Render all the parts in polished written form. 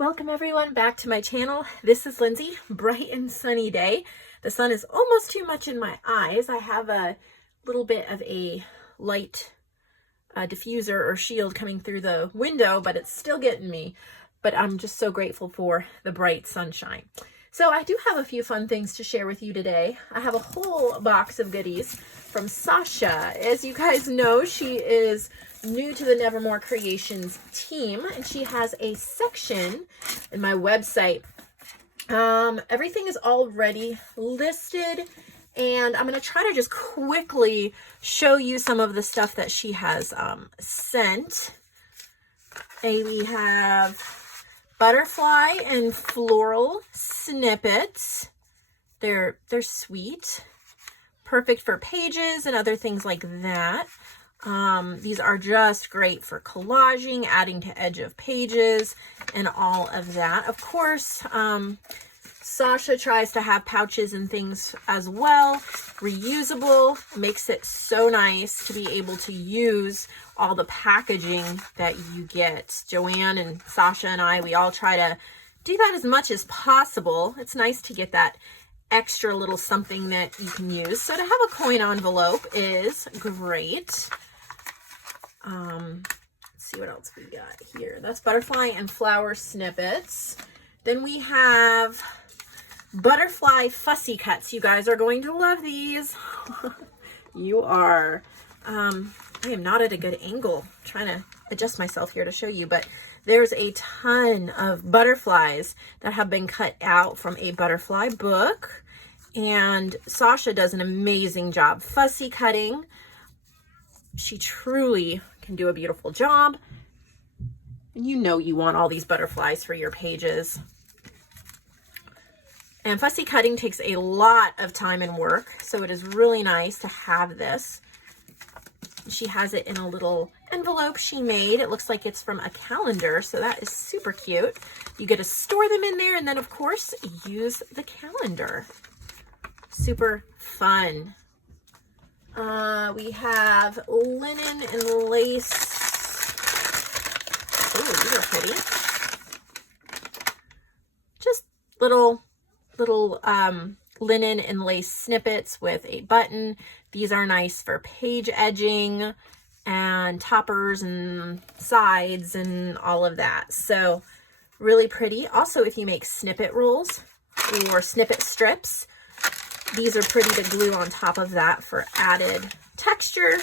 Welcome everyone back to my channel. This is Lindsay. Bright and sunny day. The sun is almost too much in my eyes. I have a little bit of a light diffuser or shield coming through the window, but it's still getting me. But I'm just so grateful for the bright sunshine. So I do have a few fun things to share with you today. I have a whole box of goodies from Sasha. As you guys know, she is new to the Nevermore Creations team, and she has a section in my website. Everything is already listed, and I'm going to try to just quickly show you some of the stuff that she has sent. We have butterfly and floral snippets. They're sweet, perfect for pages and other things like that. These are just great for collaging, adding to edge of pages, and all of that. Of course, Sasha tries to have pouches and things as well. Reusable, makes it so nice to be able to use all the packaging that you get. JoAnn and Sasha and I, we all try to do that as much as possible. It's nice to get that extra little something that you can use. So to have a coin envelope is great. Let's see what else we got here. That's butterfly and flower snippets. Then we have butterfly fussy cuts. You guys are going to love these. You are. I am not at a good angle. I'm trying to adjust myself here to show you, but there's a ton of butterflies that have been cut out from a butterfly book, and Sasha does an amazing job fussy cutting. She truly can do a beautiful job. And you know you want all these butterflies for your pages. And fussy cutting takes a lot of time and work, so it is really nice to have this. She has it in a little envelope she made. It looks like it's from a calendar, so that is super cute. You get to store them in there and then, of course, use the calendar. Super fun. We have linen and lace. Oh, these are pretty. Just little linen and lace snippets with a button. These are nice for page edging and toppers and sides and all of that. So really pretty. Also, if you make snippet rolls or snippet strips, these are pretty to glue on top of that for added texture.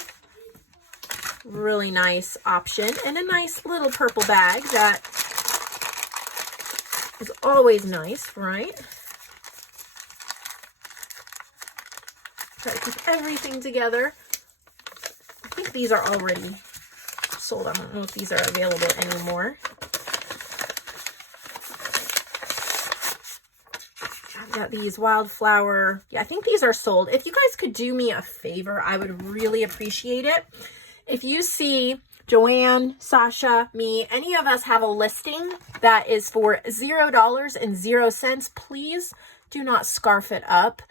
Really nice option, and a nice little purple bag that is always nice, right? Try to keep everything together. I think these are already sold. I don't know if these are available anymore. I've got these Wildflower. Yeah, I think these are sold. If you guys could do me a favor, I would really appreciate it. If you see JoAnn, Sasha, me, any of us have a listing that is for $0.00, please do not scarf it up.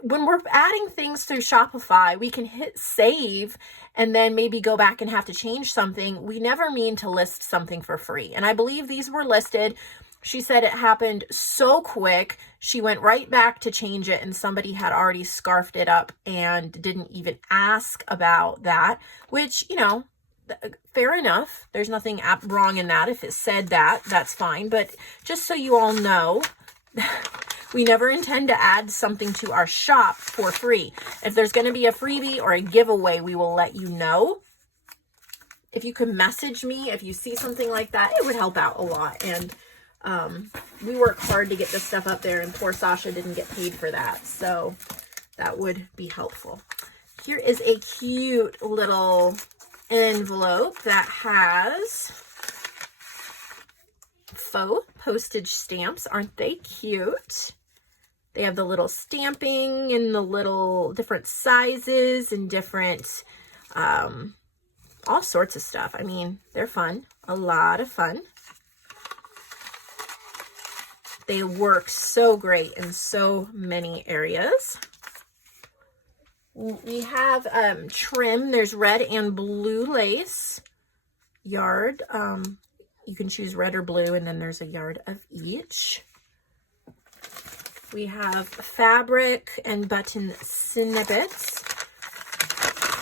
When we're adding things through Shopify, we can hit save and then maybe go back and have to change something. We never mean to list something for free. And I believe these were listed. She said it happened so quick. She went right back to change it and somebody had already scarfed it up and didn't even ask about that, which, you know, fair enough. There's nothing wrong in that. If it said that, that's fine. But just so you all know, we never intend to add something to our shop for free. If there's going to be a freebie or a giveaway, we will let you know. If you could message me, if you see something like that, it would help out a lot. And we work hard to get this stuff up there, and poor Sasha didn't get paid for that. So that would be helpful. Here is a cute little envelope that has faux postage stamps. Aren't they cute? They have the little stamping and the little different sizes and different, all sorts of stuff. I mean, they're fun. A lot of fun. They work so great in so many areas. We have trim. There's red and blue lace, yard, You can choose red or blue, and then there's a yard of each. We have fabric and button snippets.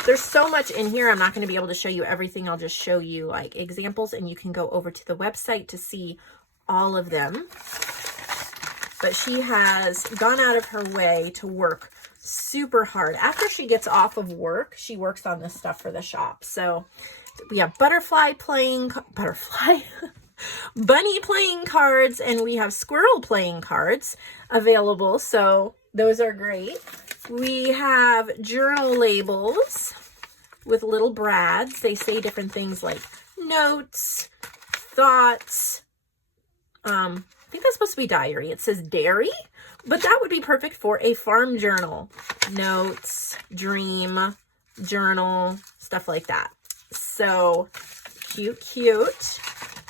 There's so much in here. I'm not going to be able to show you everything. I'll just show you like examples, and you can go over to the website to see all of them. But she has gone out of her way to work super hard. After she gets off of work, she works on this stuff for the shop. So we have bunny playing cards, and we have squirrel playing cards available. So those are great. We have journal labels with little brads. They say different things like notes, thoughts. I think that's supposed to be diary. It says dairy, but that would be perfect for a farm journal. Notes, dream, journal, stuff like that. So cute, cute.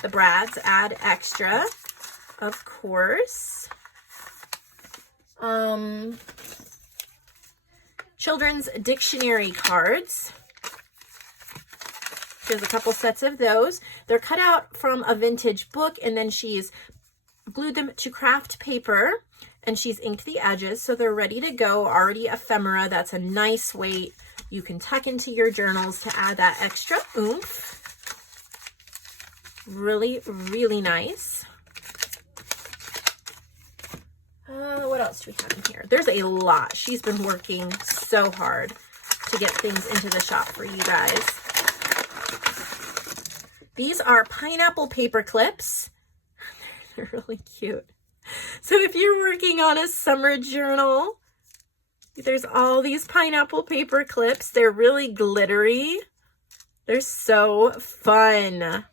The brads add extra, of course. Children's dictionary cards. There's a couple sets of those. They're cut out from a vintage book, and then she's glued them to craft paper, and she's inked the edges, so they're ready to go. Already ephemera. That's a nice weight. You can tuck into your journals to add that extra oomph. Really, really nice. What else do we have in here? There's a lot. She's been working so hard to get things into the shop for you guys. These are pineapple paper clips. They're really cute. So if you're working on a summer journal, there's all these pineapple paper clips. They're really glittery. They're so fun.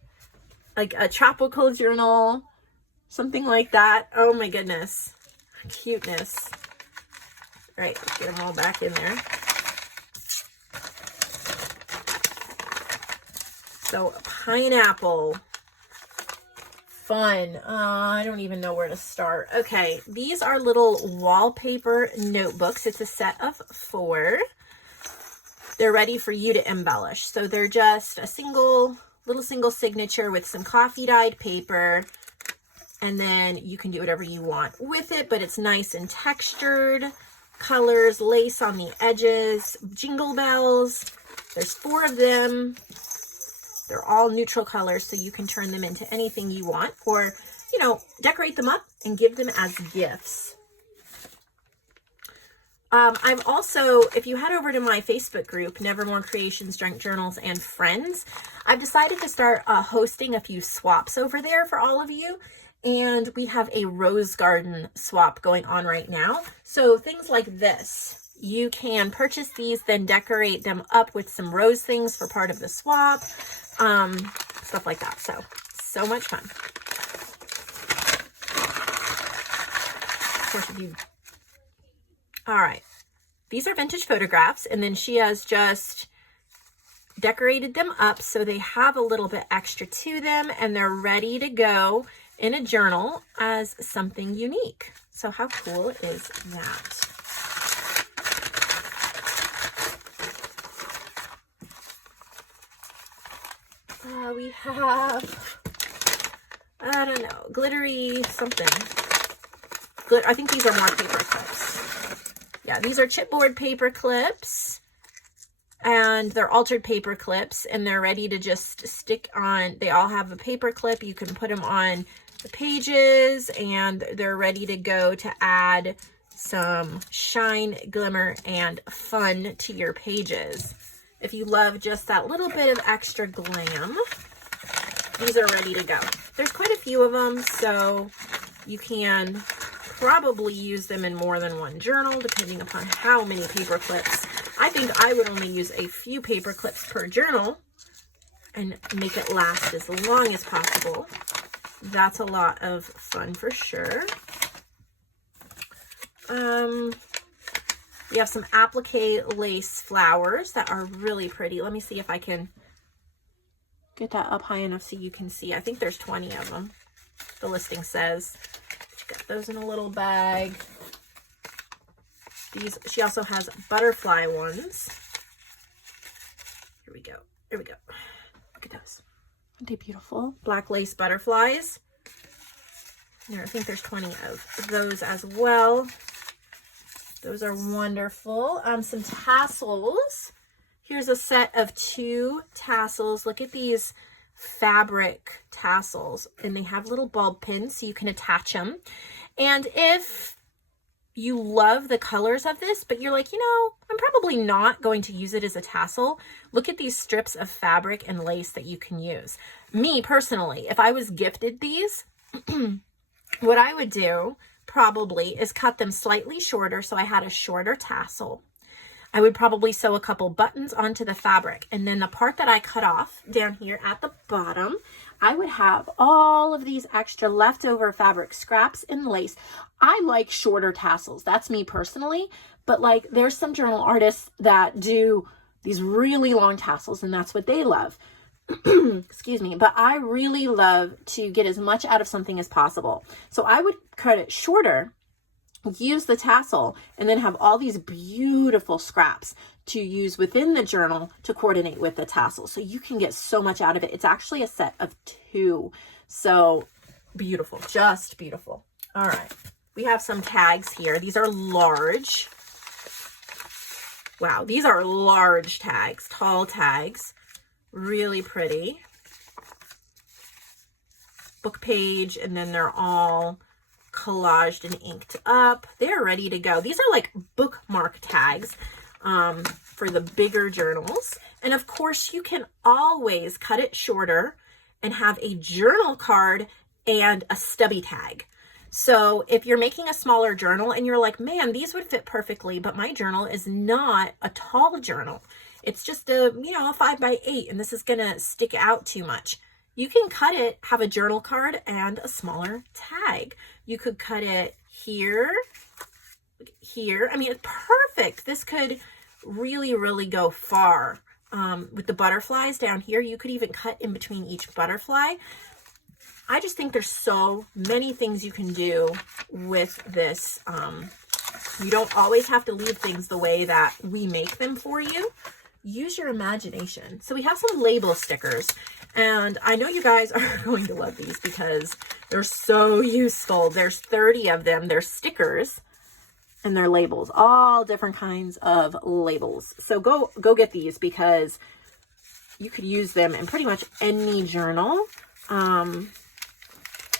Like a tropical journal, something like that. Oh my goodness. Cuteness. All right, let's get them all back in there. So pineapple. Fun. I don't even know where to start. Okay, these are little wallpaper notebooks. It's a set of 4. They're ready for you to embellish. So they're just a little single signature with some coffee dyed paper, and then you can do whatever you want with it, but it's nice and textured. Colors, lace on the edges, jingle bells. There's 4 of them. They're all neutral colors, so you can turn them into anything you want, or, you know, decorate them up and give them as gifts. I've also, if you head over to my Facebook group, Nevermore Creations, Junk Journals, and Friends, I've decided to start hosting a few swaps over there for all of you. And we have a rose garden swap going on right now. So things like this, you can purchase these, then decorate them up with some rose things for part of the swap, stuff like that. So much fun. Of course, if you... All right, these are vintage photographs, and then she has just decorated them up so they have a little bit extra to them, and they're ready to go in a journal as something unique. So how cool is that? We have, I don't know, glittery something. I think these are more paper clips. Yeah, these are chipboard paper clips, and they're altered paper clips, and they're ready to just stick on. They all have a paper clip. You can put them on the pages, and they're ready to go to add some shine, glimmer, and fun to your pages. If you love just that little bit of extra glam, these are ready to go. There's quite a few of them, so you can probably use them in more than one journal, depending upon how many paper clips. I think I would only use a few paper clips per journal and make it last as long as possible. That's a lot of fun for sure. We have some applique lace flowers that are really pretty. Let me see if I can get that up high enough so you can see. I think there's 20 of them, the listing says. Got those in a little bag. These, she also has butterfly ones. Here we go. Here we go. Look at those. Aren't they beautiful? Black lace butterflies. There, I think there's 20 of those as well. Those are wonderful. Some tassels. Here's a set of 2 tassels. Look at these fabric tassels, and they have little bulb pins so you can attach them. And if you love the colors of this, but you're like, you know, I'm probably not going to use it as a tassel, look at these strips of fabric and lace that you can use. Me personally, if I was gifted these, what I would do probably is cut them slightly shorter so I had a shorter tassel. I would probably sew a couple buttons onto the fabric, and then the part that I cut off down here at the bottom, I would have all of these extra leftover fabric scraps and lace. I like shorter tassels. That's me personally, but like there's some journal artists that do these really long tassels, and that's what they love. Excuse me, but I really love to get as much out of something as possible. So I would cut it shorter, use the tassel, and then have all these beautiful scraps to use within the journal to coordinate with the tassel. So you can get so much out of it. It's actually a set of 2. So beautiful, just beautiful. All right, we have some tags here. These are large. Wow, these are large tags, tall tags. Really pretty. Book page, and then they're all collaged and inked up. They're ready to go. These are like bookmark tags for the bigger journals. And of course, you can always cut it shorter and have a journal card and a stubby tag. So if you're making a smaller journal and you're like, man, these would fit perfectly, but my journal is not a tall journal. It's just a 5x8, and this is gonna stick out too much. You can cut it, have a journal card and a smaller tag. You could cut it here, here. I mean, it's perfect. This could really, really go far. With the butterflies down here, you could even cut in between each butterfly. I just think there's so many things you can do with this. You don't always have to leave things the way that we make them for you. Use your imagination. So we have some label stickers, and I know you guys are going to love these because they're so useful. There's 30 of them. They're stickers and they're labels, all different kinds of labels. So go get these because you could use them in pretty much any journal.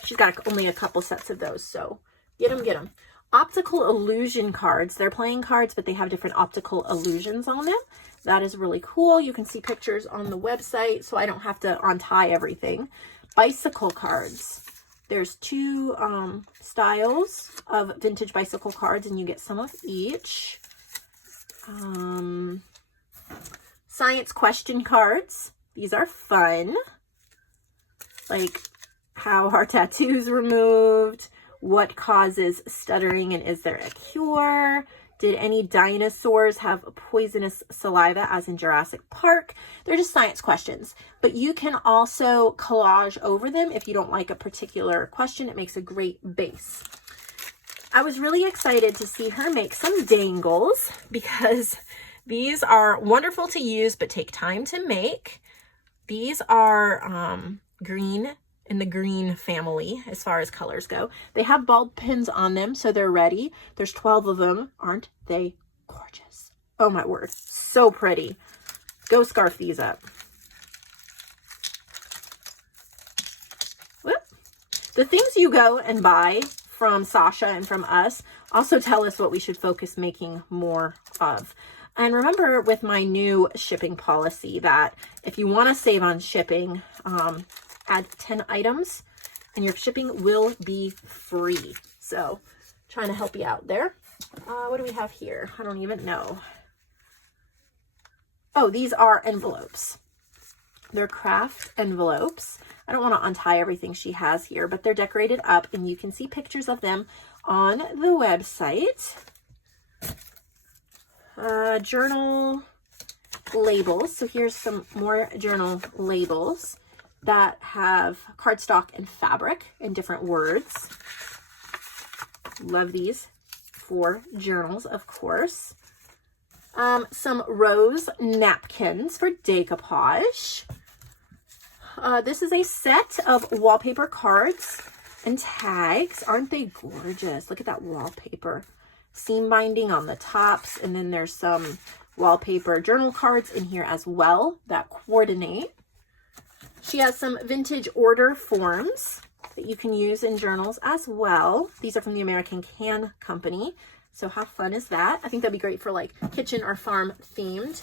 She's got only a couple sets of those, so get them. Optical illusion cards. They're playing cards, but they have different optical illusions on them. That is really cool. You can see pictures on the website, so I don't have to untie everything. Bicycle cards. There's 2 styles of vintage bicycle cards, and you get some of each. Science question cards. These are fun. Like, how are tattoos removed? What causes stuttering, and is there a cure? Did any dinosaurs have poisonous saliva, as in Jurassic Park? They're just science questions, but you can also collage over them if you don't like a particular question. It makes a great base. I was really excited to see her make some dangles because these are wonderful to use, but take time to make. These are green, in the green family as far as colors go. They have bulb pins on them, so they're ready. There's 12 of them. Aren't they gorgeous? Oh my word, so pretty. Go scarf these up. Whoop. The things you go and buy from Sasha and from us also tell us what we should focus making more of. And remember with my new shipping policy that if you want to save on shipping, add 10 items and your shipping will be free. So trying to help you out there. What do we have here? I don't even know. Oh, these are envelopes. They're craft envelopes. I don't want to untie everything she has here, but they're decorated up and you can see pictures of them on the website. Journal labels. So here's some more journal labels that have cardstock and fabric and different words. Love these for journals, of course. Some rose napkins for decoupage. this is a set of wallpaper cards and tags. Aren't they gorgeous? Look at that wallpaper. Seam binding on the tops, and then there's some wallpaper journal cards in here as well that coordinate. She has some vintage order forms that you can use in journals as well. These are from the American Can Company. So how fun is that? I think that'd be great for like kitchen or farm themed.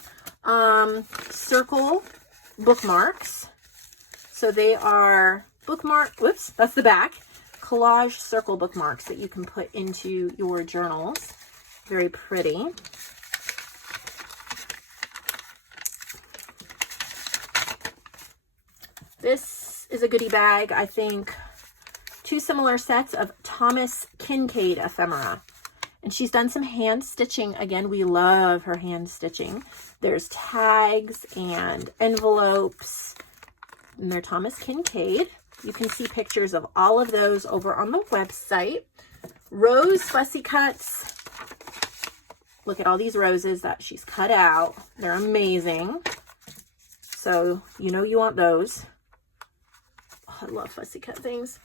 Circle bookmarks. So they are whoops, that's the back. Collage circle bookmarks that you can put into your journals. Very pretty. This is a goodie bag, I think. 2 similar sets of Thomas Kincaid ephemera. And she's done some hand stitching. Again, we love her hand stitching. There's tags and envelopes. And they're Thomas Kincaid. You can see pictures of all of those over on the website. Rose fussy cuts. Look at all these roses that she's cut out. They're amazing. So you know you want those. Oh, I love fussy cut things.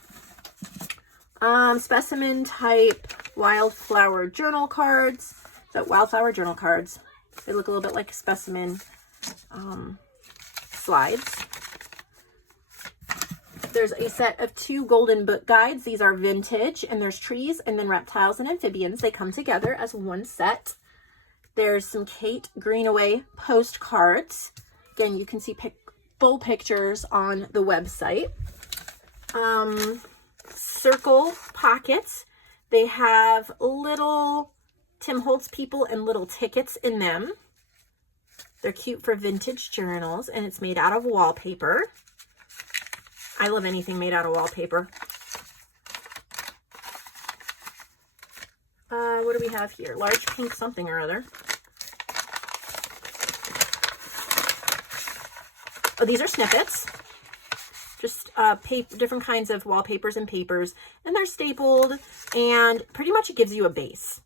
Specimen type Wildflower journal cards. So Wildflower journal cards. They look a little bit like specimen slides. There's a set of 2 golden book guides. These are vintage, and there's trees and then reptiles and amphibians. They come together as one set. There's some Kate Greenaway postcards. Again, you can see full pictures on the website. Circle pockets. They have little Tim Holtz people and little tickets in them. They're cute for vintage journals, and it's made out of wallpaper. I love anything made out of wallpaper. What do we have here? Large pink something or other. Oh, these are snippets. Just different kinds of wallpapers and papers. And they're stapled, and pretty much it gives you a base.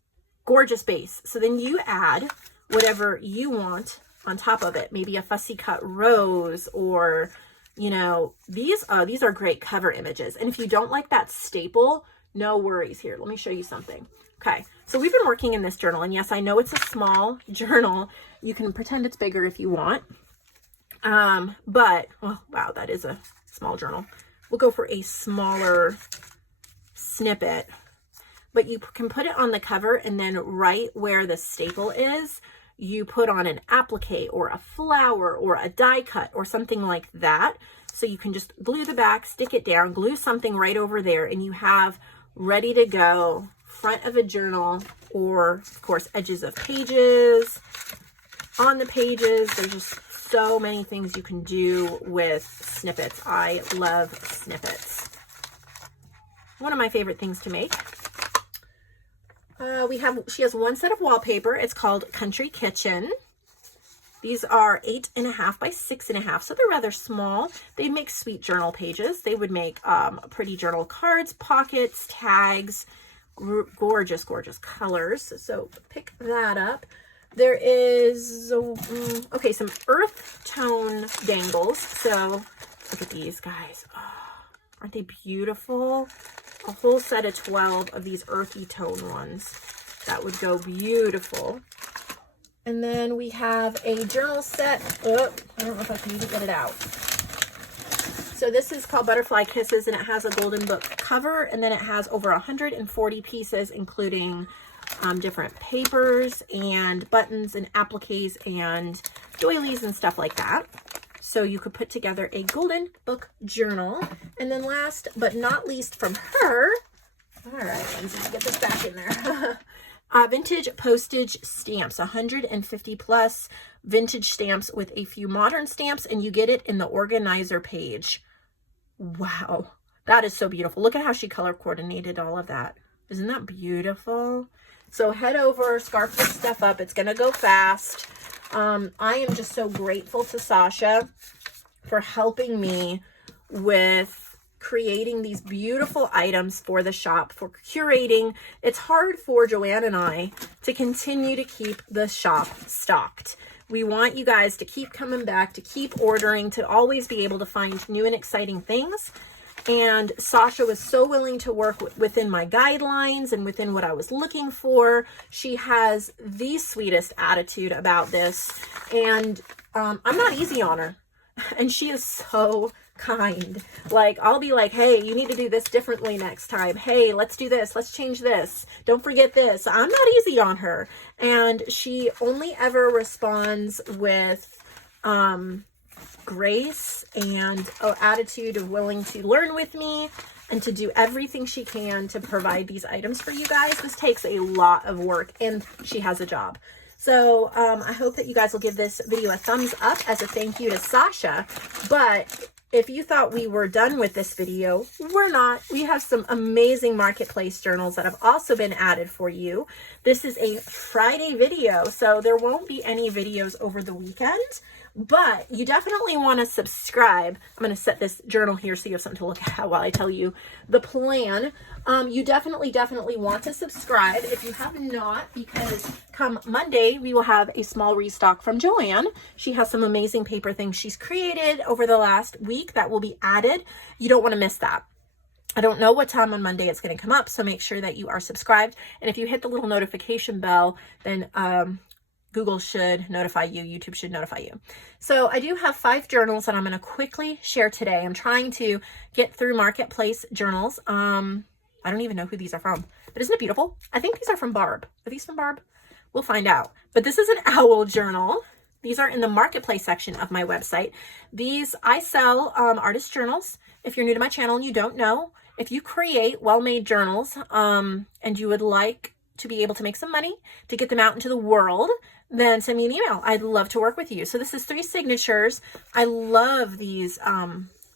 Gorgeous base. So then you add whatever you want on top of it. Maybe a fussy cut rose, or you know, these are great cover images. And if you don't like that staple, no worries. Here, let me show you something. Okay, so we've been working in this journal, and yes, I know it's a small journal. You can pretend it's bigger if you want. But, oh, wow, that is a small journal. We'll go for a smaller snippet. But you can put it on the cover, and then right where the staple is, you put on an applique or a flower or a die cut or something like that. So you can just glue the back, stick it down, glue something right over there, and you have ready to go front of a journal, or of course edges of pages, on the pages. There's just so many things you can do with snippets. I love snippets. One of my favorite things to make. She has 1 set of wallpaper. It's called Country Kitchen. These are 8.5 by 6.5, so they're rather small. They make sweet journal pages. They would make pretty journal cards, pockets, tags, gorgeous, gorgeous colors. So pick that up. There is, okay, some earth tone dangles. So look at these guys. Oh, aren't they beautiful? A whole set of 12 of these earthy tone ones. That would go beautiful. And then we have a journal set. Oh, I don't know if I can even get it out. So this is called Butterfly Kisses, and it has a golden book cover, and then it has over 140 pieces, including different papers and buttons and appliques and doilies and stuff like that. So you could put together a golden book journal. And then last but not least from her, all right, let's get this back in there. Vintage postage stamps, 150 plus vintage stamps with a few modern stamps, and you get it in the organizer page. Wow, that is so beautiful. Look at how she color coordinated all of that. Isn't that beautiful? So head over, scarf this stuff up. It's gonna go fast. I am just so grateful to Sasha for helping me with creating these beautiful items for the shop, for curating. It's hard for JoAnn and I to continue to keep the shop stocked. We want you guys to keep coming back, to keep ordering, to always be able to find new and exciting things. And Sasha was so willing to work within my guidelines and within what I was looking for. She has the sweetest attitude about this. And I'm not easy on her. And she is so kind. Like, I'll be like, hey, you need to do this differently next time. Hey, let's do this. Let's change this. Don't forget this. I'm not easy on her. And she only ever responds with grace and an attitude of willing to learn with me and to do everything she can to provide these items for you guys. This takes a lot of work, and she has a job. So I hope that you guys will give this video a thumbs up as a thank you to Sasha. But if you thought we were done with this video, we're not. We have some amazing marketplace journals that have also been added for you. This is a Friday video, so there won't be any videos over the weekend, but you definitely want to subscribe. I'm going to set this journal here so you have something to look at while I tell you the plan. You definitely want to subscribe if you have not, because come Monday, we will have a small restock from JoAnn. She has some amazing paper things she's created over the last week that will be added. You don't want to miss that. I don't know what time on Monday it's going to come up, so make sure that you are subscribed. And if you hit the little notification bell, then Google should notify you, YouTube should notify you. So I do have 5 journals that I'm going to quickly share today. I'm trying to get through marketplace journals. I don't even know who these are from, but isn't it beautiful? I think these are from Barb. Are these from Barb? We'll find out. But this is an owl journal. These are in the marketplace section of my website. These, I sell artist journals. If you're new to my channel and you don't know, if you create well-made journals and you would like to be able to make some money to get them out into the world, then send me an email. I'd love to work with you. So this is 3 signatures. I love these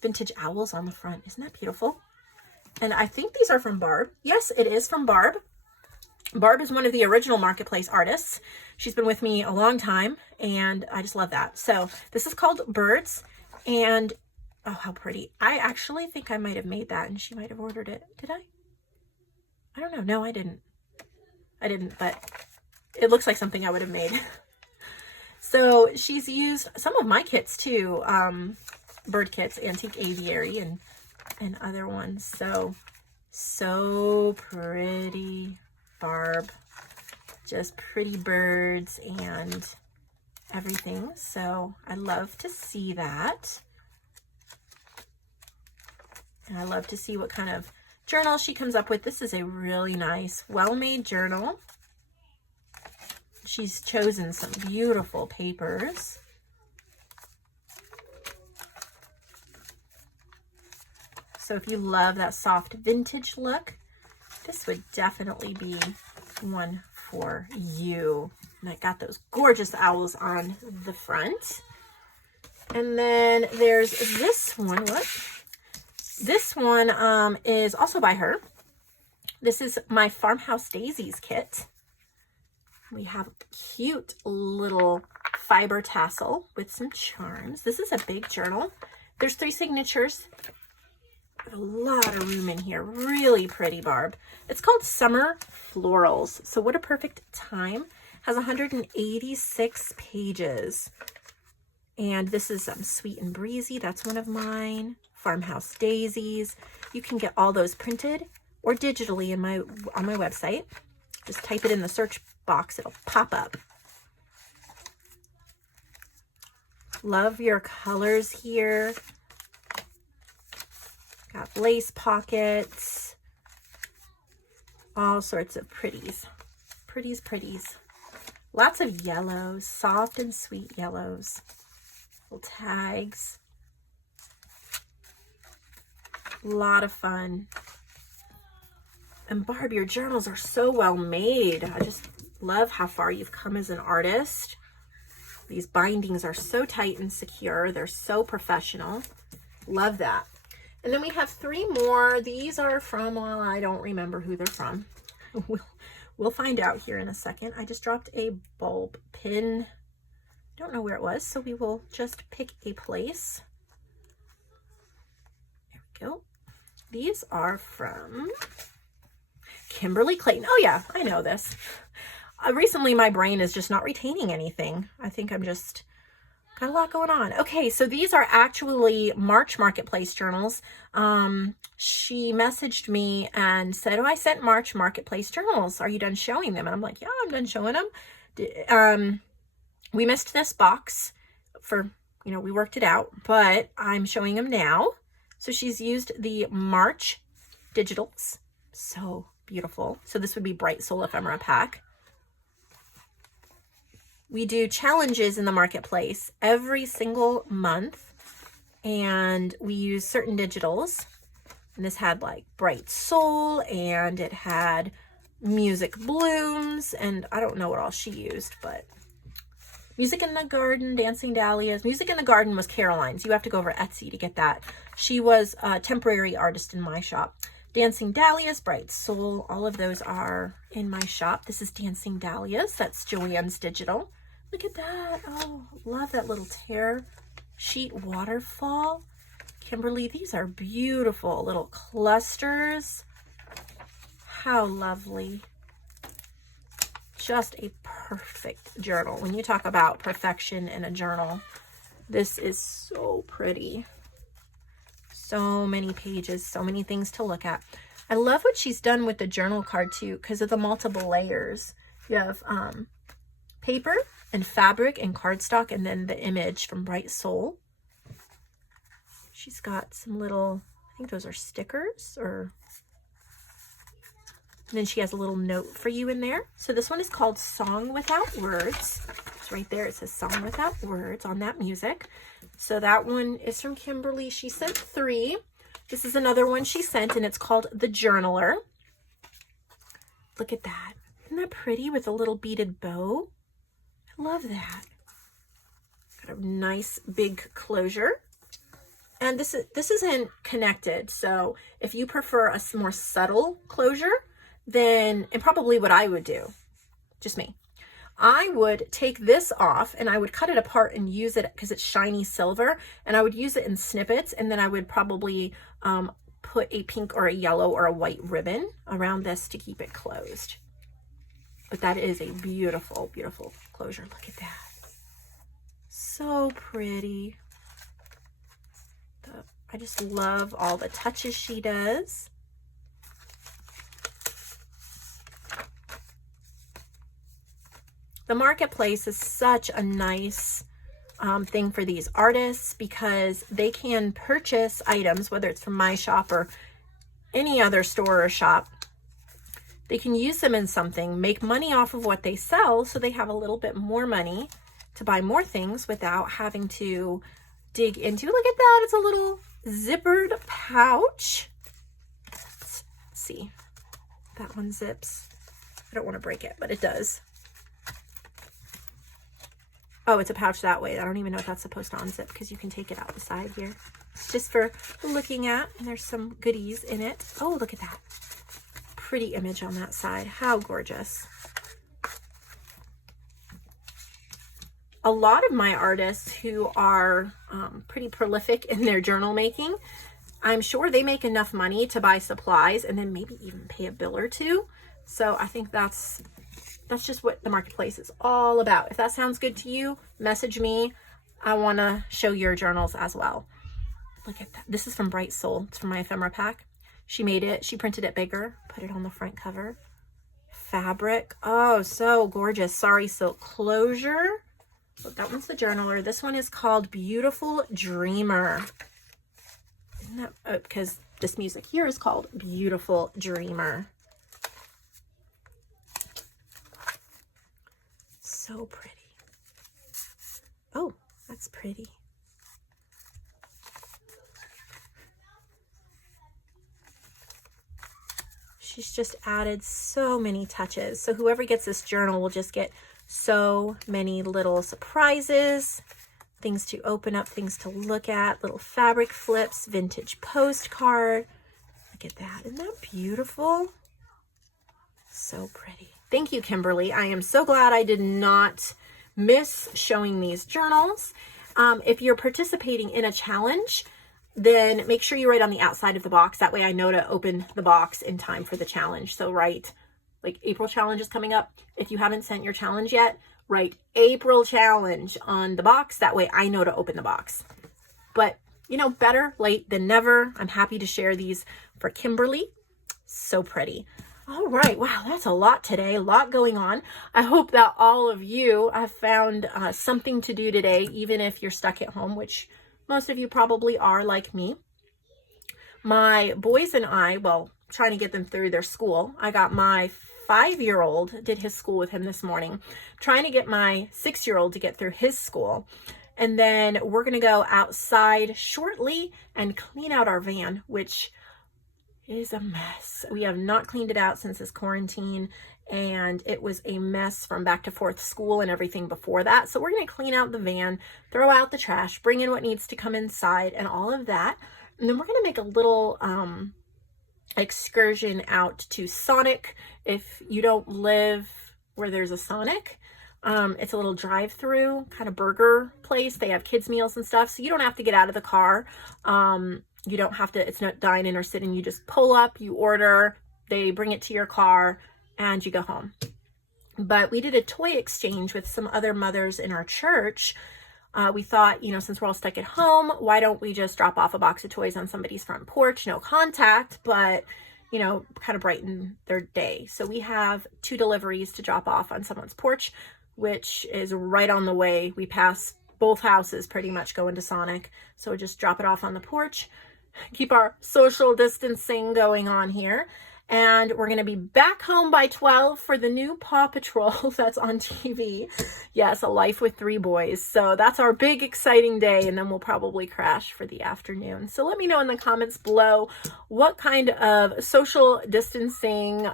vintage owls on the front. Isn't that beautiful? And I think these are from Barb. Yes, it is from Barb. Barb is one of the original marketplace artists. She's been with me a long time, and I just love that. So this is called Birds, and oh, how pretty. I actually think I might have made that, and she might have ordered it. Did I? I don't know. No, I didn't. I didn't, but it looks like something I would have made. So she's used some of my kits too, bird kits, Antique Aviary, and other ones. So pretty, Barb. Just pretty birds and everything. So I love to see that. And I love to see what kind of journal she comes up with. This is a really nice, well-made journal. She's chosen some beautiful papers. So if you love that soft vintage look, this would definitely be one for you. And I got those gorgeous owls on the front. And then there's this one. What? This one is also by her. This is my Farmhouse Daisies kit. We have a cute little fiber tassel with some charms. This is a big journal. There's 3 signatures. A lot of room in here. Really pretty, Barb. It's called Summer Florals. So what a perfect time. Has 186 pages. And this is Sweet and Breezy. That's one of mine. Farmhouse Daisies. You can get all those printed or digitally on my website. Just type it in the search box. It'll pop up. Love your colors here. Got lace pockets, all sorts of pretties. Pretties. Lots of yellows, soft and sweet yellows. Little tags. A lot of fun. And Barb, your journals are so well made. I just love how far you've come as an artist. These bindings are so tight and secure. They're so professional. Love that. And then we have 3 more. These are from, well, I don't remember who they're from. We'll find out here in a second. I just dropped a bulb pin. Don't know where it was, so we will just pick a place. There we go. These are from Kimberly Clayton. Oh yeah, I know this. Recently my brain is just not retaining anything. I think I'm just got a lot going on. Okay, so these are actually March Marketplace journals. She messaged me and said, oh, I sent March Marketplace journals. Are you done showing them? And I'm like, yeah, I'm done showing them. We missed this box for, you know, we worked it out, but I'm showing them now. So she's used the March digitals. So beautiful. So this would be Bright Soul Ephemera pack. We do challenges in the marketplace every single month, and we use certain digitals. And this had like Bright Soul, and it had Music Blooms, and I don't know what all she used, but Music in the Garden, Dancing Dahlias. Music in the Garden was Caroline's. You have to go over Etsy to get that. She was a temporary artist in my shop. Dancing Dahlias, Bright Soul, all of those are in my shop. This is Dancing Dahlias. That's JoAnn's digital. Look at that. Oh, love that little tear sheet waterfall. Kimberly, these are beautiful little clusters. How lovely. Just a perfect journal. When you talk about perfection in a journal, this is so pretty. So many pages, so many things to look at. I love what she's done with the journal card too, because of the multiple layers. You have paper and fabric and cardstock, and then the image from Bright Soul. She's got some little, I think those are stickers, or and then she has a little note for you in there. So this one is called Song Without Words. It's right there. It says Song Without Words on that music. So that one is from Kimberly. She sent 3. This is another one she sent, and it's called The Journaler. Look at that. Isn't that pretty with a little beaded bow? I love that. Got a nice big closure. And this isn't connected. So if you prefer a more subtle closure, then, and probably what I would do, just me, I would take this off and I would cut it apart and use it because it's shiny silver, and I would use it in snippets, and then I would probably put a pink or a yellow or a white ribbon around this to keep it closed. But that is a beautiful, beautiful closure. Look at that. So pretty. I just love all the touches she does. The marketplace is such a nice thing for these artists, because they can purchase items, whether it's from my shop or any other store or shop. They can use them in something, make money off of what they sell, so they have a little bit more money to buy more things without having to dig into. Look at that. It's a little zippered pouch. Let's see. That one zips. I don't want to break it, but it does. Oh, it's a pouch that way. I don't even know if that's supposed to unzip, because you can take it out the side here. It's just for looking at, and there's some goodies in it. Oh, look at that. Pretty image on that side. How gorgeous. A lot of my artists who are pretty prolific in their journal making, I'm sure they make enough money to buy supplies and then maybe even pay a bill or two. So I think that's just what the marketplace is all about. If that sounds good to you, message me. I want to show your journals as well. Look at that. This is from Bright Soul. It's from my ephemera pack. She made it. She printed it bigger, put it on the front cover. Fabric. Oh, so gorgeous. Sorry silk closure. So that one's the journaler. This one is called Beautiful Dreamer. Isn't that, because this music here is called Beautiful Dreamer. So pretty. Oh, that's pretty. She's just added so many touches. So whoever gets this journal will just get so many little surprises, things to open up, things to look at, little fabric flips, vintage postcard. Look at that. Isn't that beautiful? So pretty. Thank you, Kimberly. I am so glad I did not miss showing these journals. If you're participating in a challenge, then make sure you write on the outside of the box. That way I know to open the box in time for the challenge. So write like April challenge is coming up. If you haven't sent your challenge yet, write April challenge on the box. That way I know to open the box. But, you know, better late than never. I'm happy to share these for Kimberly. So pretty. All right. Wow, that's a lot today. A lot going on. I hope that all of you have found something to do today, even if you're stuck at home, which most of you probably are, like me. My boys and I, well, trying to get them through their school. I got my 5-year-old, did his school with him this morning, trying to get my 6-year-old to get through his school. And then we're going to go outside shortly and clean out our van, which is a mess. We have not cleaned it out since this quarantine, and it was a mess from back to forth school and everything before that. So we're going to clean out the van, throw out the trash, bring in what needs to come inside and all of that. And then we're going to make a little excursion out to Sonic. If you don't live where there's a Sonic, it's a little drive-through kind of burger place. They have kids meals and stuff, so you don't have to get out of the car. You don't have to, it's not dine in or sit in. You just pull up, you order, they bring it to your car, and you go home. But we did a toy exchange with some other mothers in our church. We thought, you know, since we're all stuck at home, why don't we just drop off a box of toys on somebody's front porch? No contact, but, you know, kind of brighten their day. So we have 2 deliveries to drop off on someone's porch, which is right on the way. We pass both houses pretty much going to Sonic. So just drop it off on the porch, keep our social distancing going on here. And we're going to be back home by 12 for the new Paw Patrol that's on TV. Yes, A Life with 3 Boys. So that's our big exciting day, and then we'll probably crash for the afternoon. So let me know in the comments below, what kind of social distancing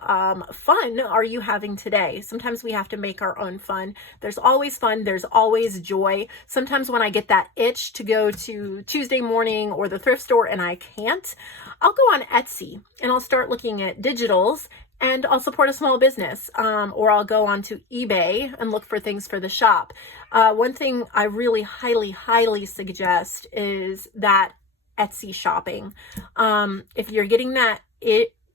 fun are you having today? Sometimes we have to make our own fun. There's always fun. There's always joy. Sometimes when I get that itch to go to Tuesday morning or the thrift store and I can't, I'll go on Etsy and I'll start looking at digitals and I'll support a small business, or I'll go onto eBay and look for things for the shop. One thing I really highly suggest is that Etsy shopping. If you're getting that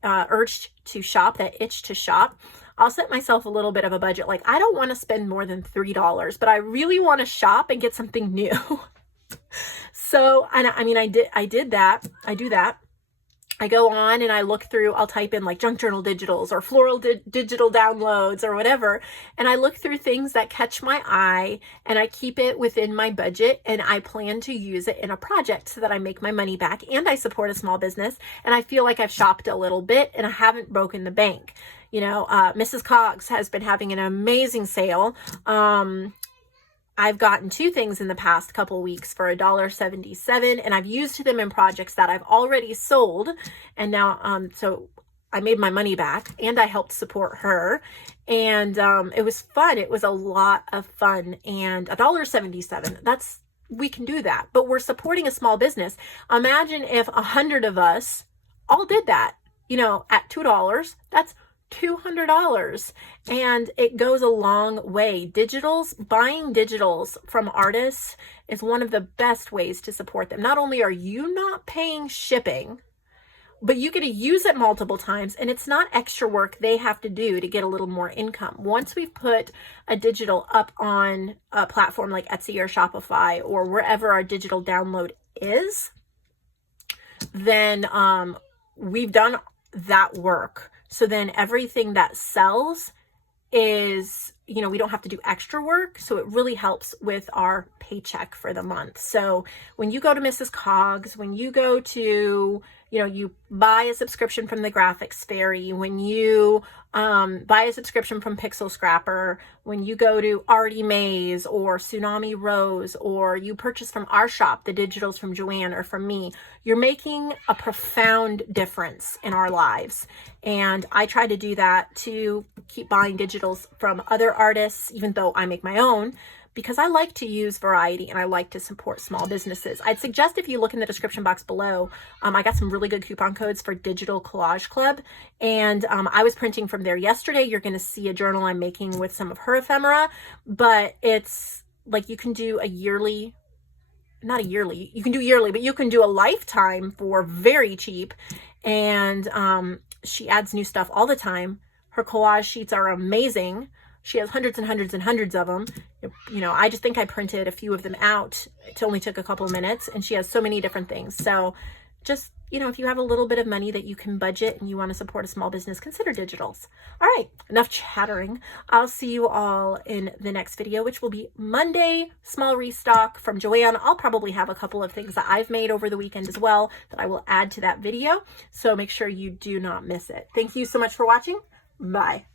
urge to shop, that itch to shop, I'll set myself a little bit of a budget. Like, I don't want to spend more than $3, but I really want to shop and get something new. So, and I mean, I do that. I go on and I look through, I'll type in like junk journal digitals or floral digital downloads or whatever. And I look through things that catch my eye and I keep it within my budget, and I plan to use it in a project so that I make my money back and I support a small business. And I feel like I've shopped a little bit and I haven't broken the bank. You know, Mrs. Cogs has been having an amazing sale. I've gotten 2 things in the past couple weeks for $1.77, and I've used them in projects that I've already sold. And now, so I made my money back and I helped support her. And it was fun. It was a lot of fun. And $1.77, we can do that, but we're supporting a small business. Imagine if 100 of us all did that, you know, at $2, that's $200, and it goes a long way. Buying digitals from artists is one of the best ways to support them. Not only are you not paying shipping, but you get to use it multiple times, and it's not extra work they have to do to get a little more income. Once we've put a digital up on a platform like Etsy or Shopify or wherever our digital download is, then we've done that work. So then everything that sells is, you know, we don't have to do extra work. So it really helps with our paycheck for the month. So when you go to Mrs. Cogs, when you go to, you know, you buy a subscription from the Graphics Fairy, when you buy a subscription from Pixel Scrapper, when you go to Artie Mays or Tsunami Rose, or you purchase from our shop, the digitals from JoAnn or from me, you're making a profound difference in our lives. And I try to do that to keep buying digitals from other artists, even though I make my own, because I like to use variety and I like to support small businesses. I'd suggest if you look in the description box below, I got some really good coupon codes for Digital Collage Club. And I was printing from there yesterday. You're going to see a journal I'm making with some of her ephemera, but it's like you can do a yearly, not a yearly, you can do yearly, but you can do a lifetime for very cheap. And she adds new stuff all the time. Her collage sheets are amazing. She has hundreds and hundreds and hundreds of them. You know, I just think I printed a few of them out. It only took a couple of minutes, and she has so many different things. So just, you know, if you have a little bit of money that you can budget and you want to support a small business, consider digitals. All right, enough chattering. I'll see you all in the next video, which will be Monday, small restock from JoAnn. I'll probably have a couple of things that I've made over the weekend as well that I will add to that video. So make sure you do not miss it. Thank you so much for watching. Bye.